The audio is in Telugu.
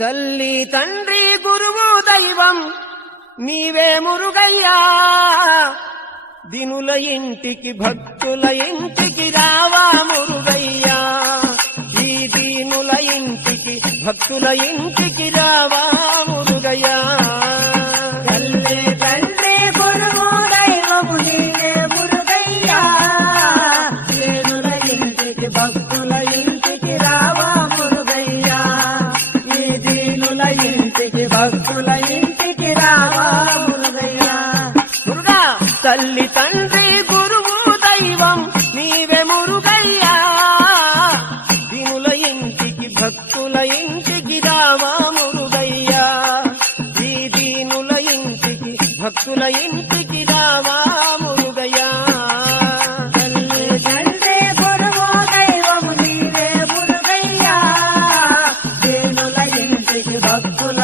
తల్లి తండ్రి గురువు దైవం నీవే మురుగయ్యా, దినుల ఇంటికి భక్తుల ఇంటికి రావా మురుగయ్యా, ఈ దీనుల ఇంటికి భక్తుల ఇంటికి రావా మురుగయ్యా. తల్లి తండ్రి గురువు దైవము నీవే మురుగయ్యా, దీనుల ఇంటికి భక్తుల ఇంటికి రావా మురుగయ్యా, ఈ దీనుల ఇంటికి భక్తుల ఇంటికి రావా మురుగయ్యా. మురుగా తల్లి తండ్రి గురువు దైవం నీవే మురుగయ్యా, దినుల ఇంటికి భక్తుల ఇంటికి రావా మురుగయ్యా, ఈ దీనుల ఇంటికి భక్తుల ఇంటికి రావా మురుగయ్యా. తల్లి తండ్రి గురువు దైవము నీవే మురుగయ్యా, దీనుల ఇంటికి భక్తుల